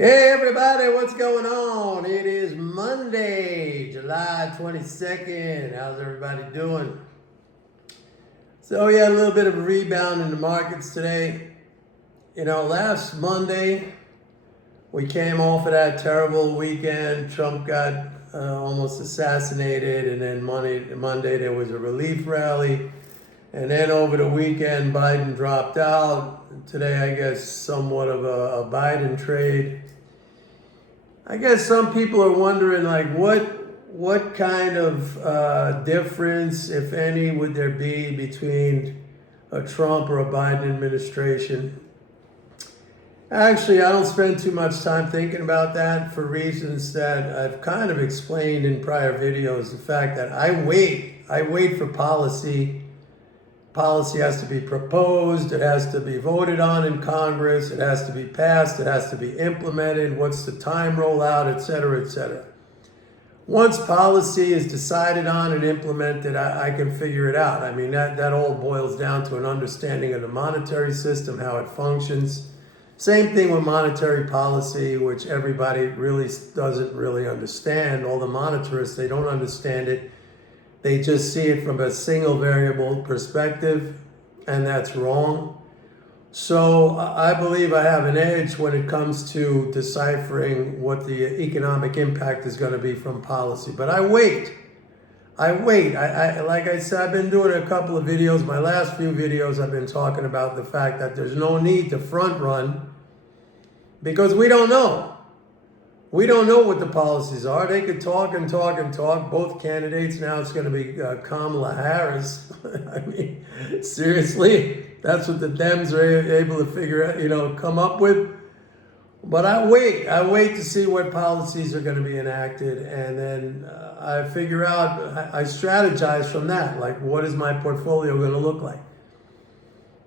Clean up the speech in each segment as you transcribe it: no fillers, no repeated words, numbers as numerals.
Hey everybody, what's going on? It is Monday, July 22nd. How's everybody doing? So we had a little bit of a rebound in the markets today. Last Monday, we came off of that terrible weekend. Trump got almost assassinated, and then Monday there was a relief rally. And then over the weekend, Biden dropped out. Today, I guess, somewhat of a Biden trade. I guess some people are wondering, like, what kind of difference, if any, would there be between a Trump or a Biden administration? Actually, I don't spend too much time thinking about that for reasons that I've kind of explained in prior videos. The fact that I wait for policy. Policy has to be proposed, it has to be voted on in Congress, it has to be passed, it has to be implemented, what's the time rollout, etc., etc. Once policy is decided on and implemented, I can figure it out. I mean, that all boils down to an understanding of the monetary system, how it functions. Same thing with monetary policy, which everybody really doesn't really understand. All the monetarists, they don't understand it. They just see it from a single variable perspective, and that's wrong. So I believe I have an edge when it comes to deciphering what the economic impact is going to be from policy. But I wait. Like I said, I've been doing a couple of videos. My last few videos, I've been talking about the fact that there's no need to front run because we don't know. We don't know what the policies are. They could talk and talk and talk. Both candidates, now it's going to be Kamala Harris. I mean, seriously, that's what the Dems are able to figure out, come up with. But I wait to see what policies are going to be enacted. And then I figure out, I strategize from that. Like, what is my portfolio going to look like?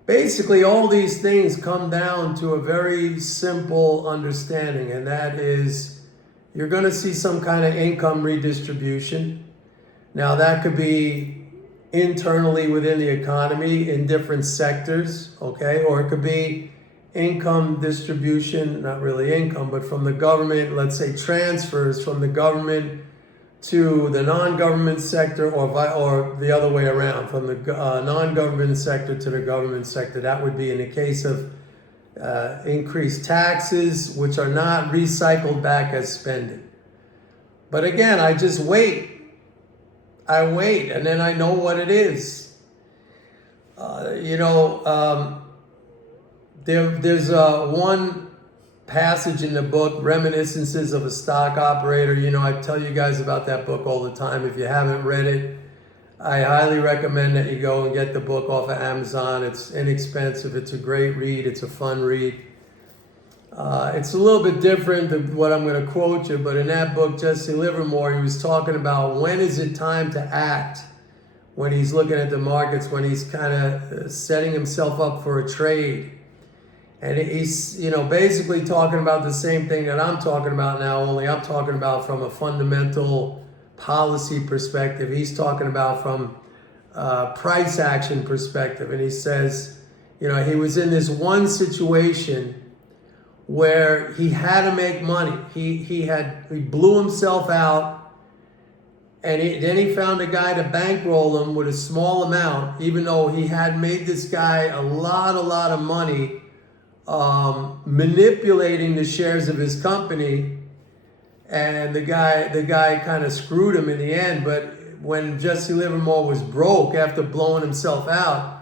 Basically, all these things come down to a very simple understanding, and that is you're going to see some kind of income redistribution. Now, that could be internally within the economy in different sectors, okay? Or it could be income distribution, not really income, but from the government, let's say transfers from the government to the non-government sector, or the other way around, from the non-government sector to the government sector. That would be in the case of increased taxes, which are not recycled back as spending. But again, I just wait. I wait, and then I know what it is. There's one passage in the book, Reminiscences of a Stock Operator. I tell you guys about that book all the time. If you haven't read it, I highly recommend that you go and get the book off of Amazon. It's inexpensive. It's a great read. It's a fun read. It's a little bit different than what I'm going to quote you, but in that book, Jesse Livermore, he was talking about when is it time to act when he's looking at the markets, when he's kind of setting himself up for a trade. And he's, basically talking about the same thing that I'm talking about now, only I'm talking about from a fundamental policy perspective. He's talking about from price action perspective. And he says, he was in this one situation where he had to make money. He blew himself out, and then he found a guy to bankroll him with a small amount, even though he had made this guy a lot of money manipulating the shares of his company. And the guy kind of screwed him in the end. But when Jesse Livermore was broke after blowing himself out,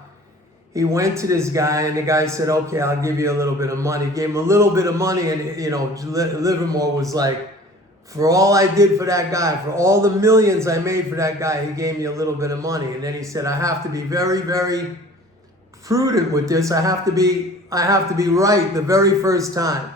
he went to this guy, and the guy said, okay, I'll give you a little bit of money. He gave him a little bit of money, and Livermore was like, for all I did for that guy, for all the millions I made for that guy, he gave me a little bit of money. And then he said, I have to be very, very prudent with this. I have to be right the very first time.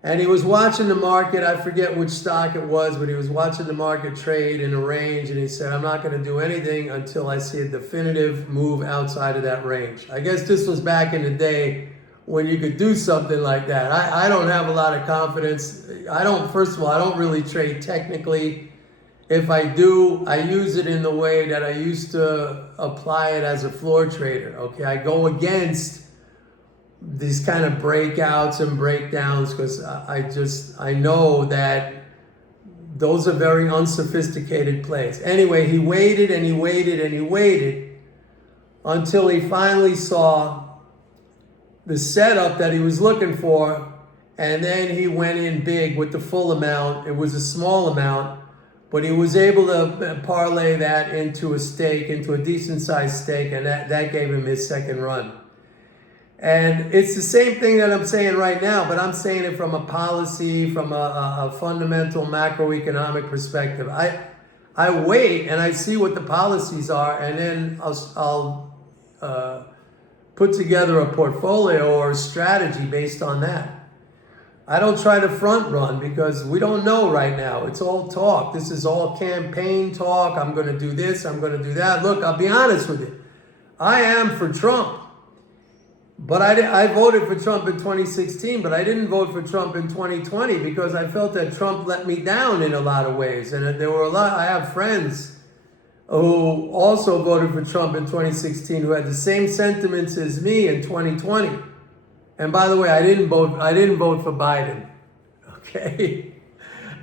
And he was watching the market. I forget which stock it was, but he was watching the market trade in a range, and he said, I'm not going to do anything until I see a definitive move outside of that range. I guess this was back in the day when you could do something like that. I don't have a lot of confidence. First of all, I don't really trade technically. If I do, I use it in the way that I used to apply it as a floor trader. Okay, I go against these kind of breakouts and breakdowns, because I know that those are very unsophisticated plays. Anyway, he waited and he waited and he waited until he finally saw the setup that he was looking for, and then he went in big with the full amount. It was a small amount, but he was able to parlay that into a stake, into a decent sized stake, and that gave him his second run. And it's the same thing that I'm saying right now, but I'm saying it from a policy, from a fundamental macroeconomic perspective. I wait and I see what the policies are, and then I'll put together a portfolio or a strategy based on that. I don't try to front run because we don't know right now. It's all talk. This is all campaign talk. I'm going to do this. I'm going to do that. Look, I'll be honest with you. I am for Trump. But I voted for Trump in 2016, but I didn't vote for Trump in 2020 because I felt that Trump let me down in a lot of ways. And there were I have friends who also voted for Trump in 2016 who had the same sentiments as me in 2020. And by the way, I didn't vote for Biden. Okay?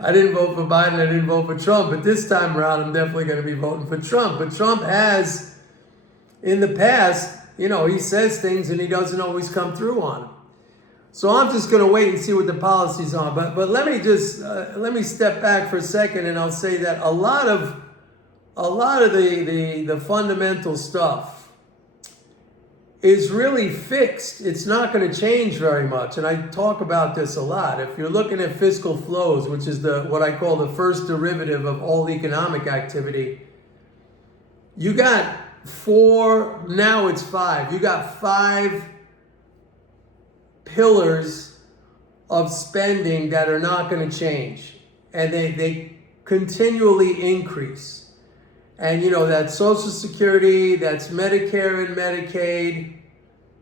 I didn't vote for Biden, I didn't vote for Trump, but this time around I'm definitely going to be voting for Trump. But Trump has, in the past, he says things and he doesn't always come through on them. So I'm just going to wait and see what the policies are. But let me step back for a second, and I'll say that a lot of the fundamental stuff is really fixed. It's not going to change very much, and I talk about this a lot. If you're looking at fiscal flows, which is what I call the first derivative of all economic activity, you got now it's 5. You got 5 pillars of spending that are not going to change. And they continually increase. And that's Social Security, that's Medicare and Medicaid,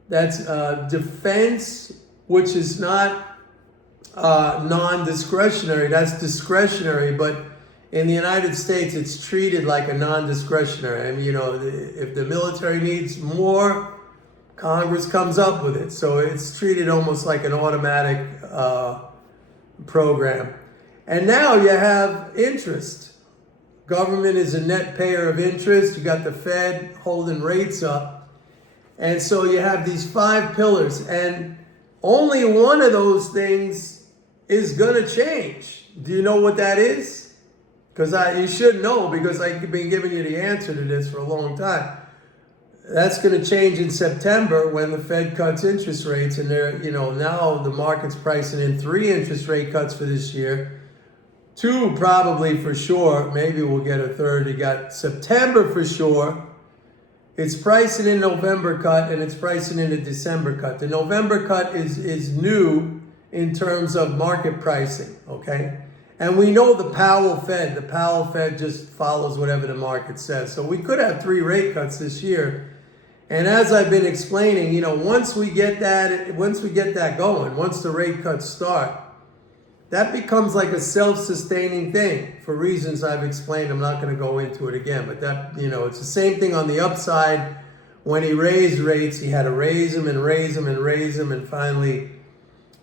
that's defense, which is not non-discretionary, that's discretionary, but in the United States, it's treated like a non-discretionary. I mean, if the military needs more, Congress comes up with it. So it's treated almost like an automatic program. And now you have interest. Government is a net payer of interest. You got the Fed holding rates up. And so you have these 5 pillars. And only one of those things is going to change. Do you know what that is? Because you should know, because I've been giving you the answer to this for a long time. That's going to change in September when the Fed cuts interest rates, and now the market's pricing in 3 interest rate cuts for this year. 2 probably for sure. Maybe we'll get a 3rd. You got September for sure. It's pricing in November cut, and it's pricing in a December cut. The November cut is new in terms of market pricing, okay? And we know the Powell Fed just follows whatever the market says. So we could have 3 rate cuts this year. And as I've been explaining, once we get that going, once the rate cuts start, that becomes like a self-sustaining thing for reasons I've explained. I'm not going to go into it again, but it's the same thing on the upside. When he raised rates, he had to raise them and raise them and raise them, and finally,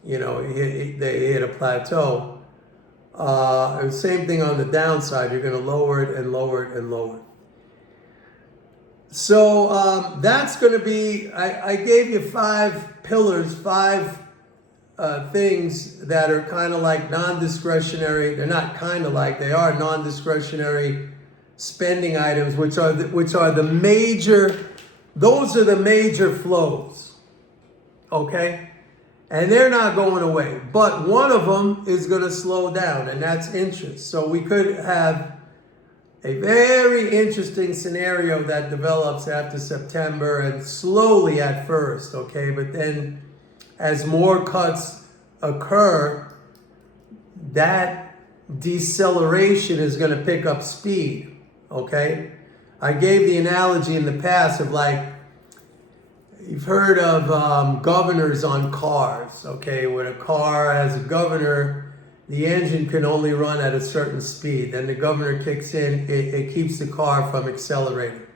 they hit a plateau. Same thing on the downside. You're going to lower it and lower it and lower it. So that's going to be, I gave you 5 pillars, 5 things that are kind of like non-discretionary. They're not kind of like, they are non-discretionary spending items, which are the major, those are the major flows. Okay? And they're not going away. But one of them is going to slow down, and that's interest. So we could have a very interesting scenario that develops after September, and slowly at first, okay? But then as more cuts occur, that deceleration is going to pick up speed, okay? I gave the analogy in the past of you've heard of governors on cars, okay? When a car has a governor, the engine can only run at a certain speed. Then the governor kicks in, it keeps the car from accelerating.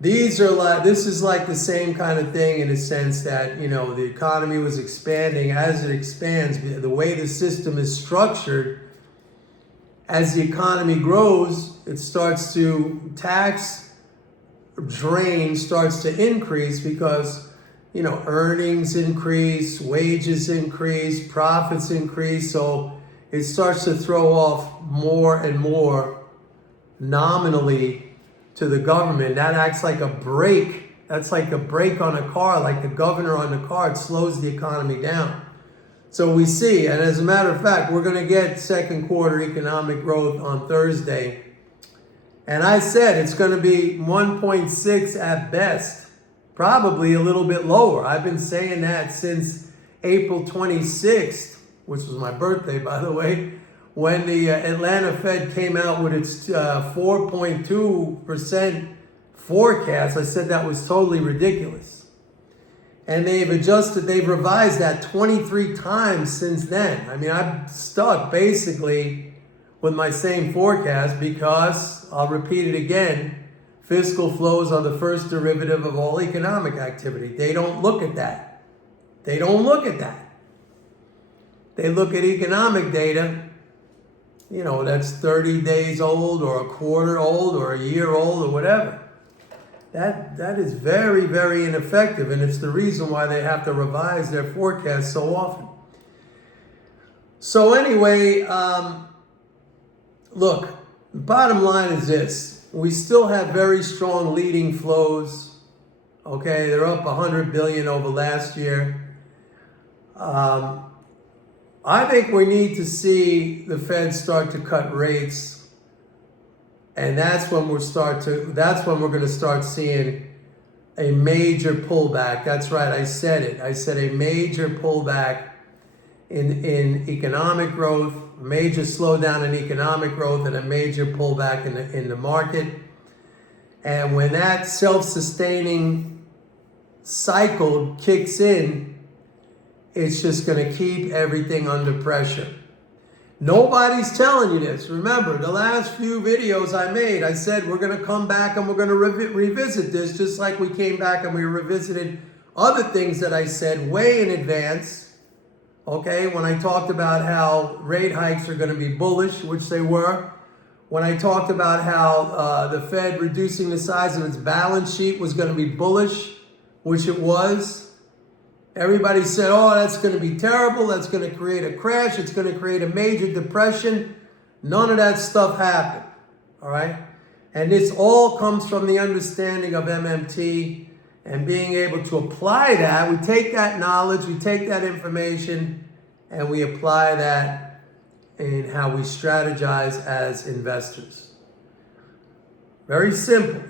This is like the same kind of thing in a sense that, the economy was expanding. As it expands, the way the system is structured, as the economy grows, it starts to tax drain starts to increase because, earnings increase, wages increase, profits increase. So it starts to throw off more and more nominally to the government. That acts like a brake. That's like a brake on a car, like the governor on the car. It slows the economy down. So we see, and as a matter of fact, we're going to get second quarter economic growth on Thursday. And I said it's going to be 1.6 at best, probably a little bit lower. I've been saying that since April 26th, which was my birthday, by the way, when the Atlanta Fed came out with its 4.2% forecast. I said that was totally ridiculous. And they've revised that 23 times since then. I mean, I'm stuck basically with my same forecast because, I'll repeat it again, fiscal flows are the first derivative of all economic activity. They don't look at that. They don't look at that. They look at economic data, that's 30 days old or a quarter old or a year old or whatever. That is very, very ineffective, and it's the reason why they have to revise their forecast so often. So anyway, look, bottom line is this. We still have very strong leading flows. Okay, they're up 100 billion over last year. I think we need to see the Fed start to cut rates, and that's when we're going to start seeing a major pullback. That's right, I said it. I said a major pullback in economic growth, a major slowdown in economic growth, and a major pullback in the market. And when that self-sustaining cycle kicks in, it's just going to keep everything under pressure. Nobody's telling you this. Remember, the last few videos I made, I said we're going to come back and we're going to revisit this, just like we came back and we revisited other things that I said way in advance. Okay, when I talked about how rate hikes are going to be bullish, which they were. When I talked about how the Fed reducing the size of its balance sheet was going to be bullish, which it was. Everybody said, oh, that's going to be terrible. That's going to create a crash. It's going to create a major depression. None of that stuff happened. All right. And this all comes from the understanding of MMT and being able to apply that. We take that knowledge, we take that information, and we apply that in how we strategize as investors. Very simple.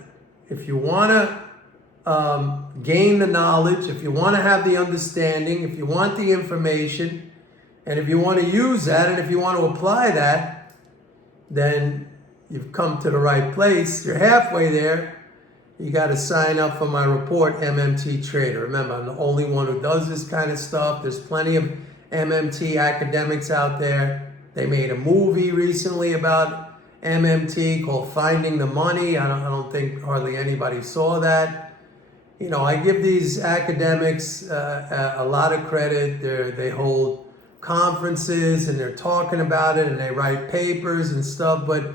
If you want to gain the knowledge, if you want to have the understanding, if you want the information, and if you want to use that, and if you want to apply that, then you've come to the right place. You're halfway there. You got to sign up for my report, MMT Trader. Remember, I'm the only one who does this kind of stuff. There's plenty of MMT academics out there. They made a movie recently about MMT called Finding the Money. I don't think hardly anybody saw that. I give these academics a lot of credit. They hold conferences and they're talking about it and they write papers and stuff. But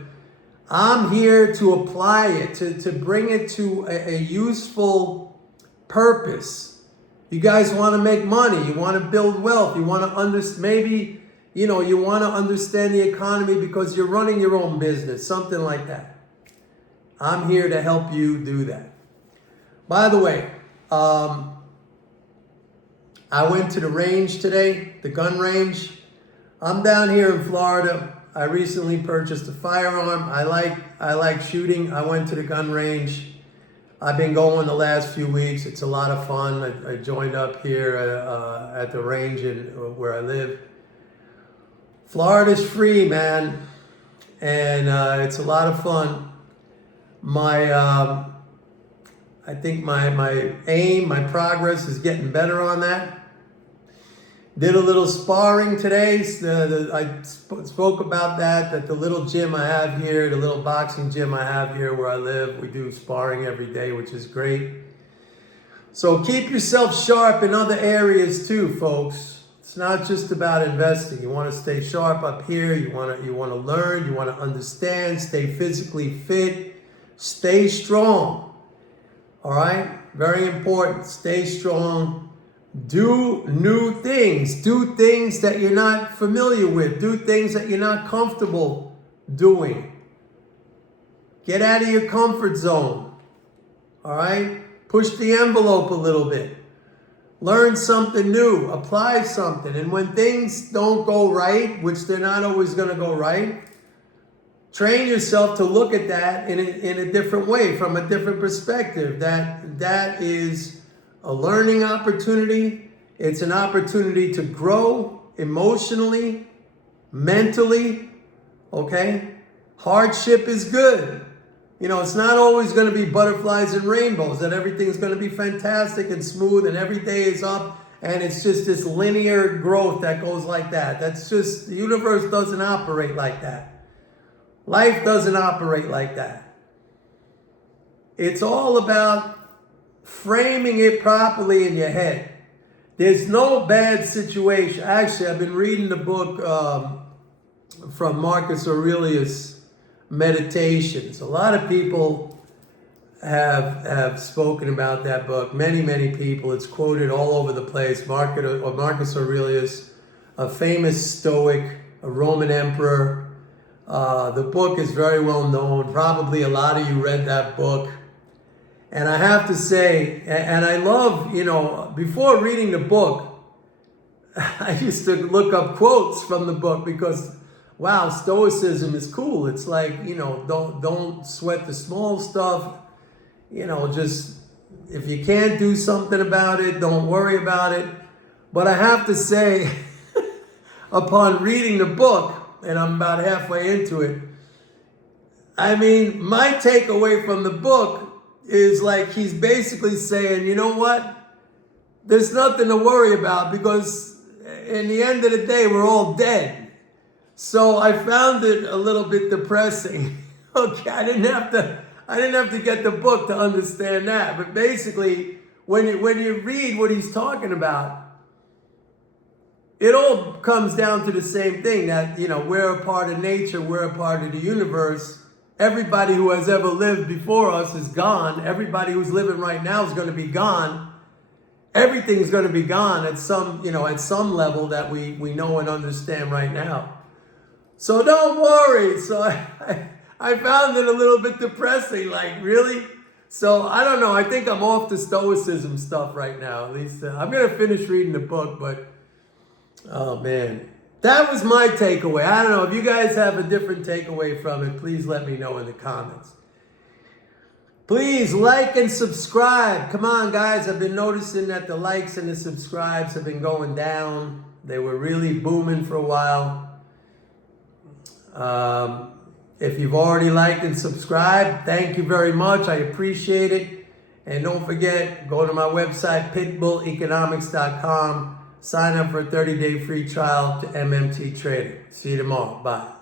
I'm here to apply it, to bring it to a useful purpose. You guys want to make money. You want to build wealth. You want to you want to understand the economy because you're running your own business, something like that. I'm here to help you do that. By the way, I went to the range today, the gun range. I'm down here in Florida. I recently purchased a firearm. I like shooting. I went to the gun range. I've been going the last few weeks. It's a lot of fun. I joined up here at the range where I live. Florida's free, man, and it's a lot of fun. I think my aim, my progress is getting better on that. Did a little sparring today. I spoke about that the little gym I have here, the little boxing gym I have here where I live, we do sparring every day, which is great. So keep yourself sharp in other areas too, folks. It's not just about investing. You want to stay sharp up here. You want to learn. You want to understand. Stay physically fit. Stay strong. All right? Very important. Stay strong. Do new things. Do things that you're not familiar with. Do things that you're not comfortable doing. Get out of your comfort zone. All right? Push the envelope a little bit. Learn something new. Apply something. And when things don't go right, which they're not always going to go right, train yourself to look at that in a different way, from a different perspective. That is a learning opportunity. It's an opportunity to grow emotionally, mentally, okay? Hardship is good. You know, it's not always going to be butterflies and rainbows, that everything's going to be fantastic and smooth and every day is up and it's just this linear growth that goes like that. That's just, the universe doesn't operate like that. Life doesn't operate like that. It's all about framing it properly in your head. There's no bad situation. Actually, I've been reading the book from Marcus Aurelius, Meditations. A lot of people have spoken about that book. Many people. It's quoted all over the place. Marcus Aurelius, a famous Stoic, a Roman emperor. The book is very well known. Probably a lot of you read that book. And I have to say, and I love, you know, before reading the book, I used to look up quotes from the book because, wow, Stoicism is cool. It's like, you know, don't sweat the small stuff. You know, just, if you can't do something about it, don't worry about it. But I have to say, upon reading the book, and I'm about halfway into it, I mean, my takeaway from the book is like he's basically saying, you know what? There's nothing to worry about because in the end of the day, we're all dead. So I found it a little bit depressing. Okay, I didn't have to get the book to understand that. But basically, when you read what he's talking about, it all comes down to the same thing, that, you know, we're a part of nature, we're a part of the universe. Everybody who has ever lived before us is gone. Everybody who's living right now is going to be gone. Everything's going to be gone at some, you know, at some level that we know and understand right now. So don't worry. So I found it a little bit depressing, like, really? So I don't know. I think I'm off the Stoicism stuff right now. At least I'm going to finish reading the book, but oh man. That was my takeaway. I don't know. If you guys have a different takeaway from it, please let me know in the comments. Please like and subscribe. Come on, guys. I've been noticing that the likes and the subscribes have been going down. They were really booming for a while. If you've already liked and subscribed, thank you very much. I appreciate it. And don't forget, go to my website, pitbulleconomics.com. Sign up for a 30-day free trial to MMT Trading. See you tomorrow. Bye.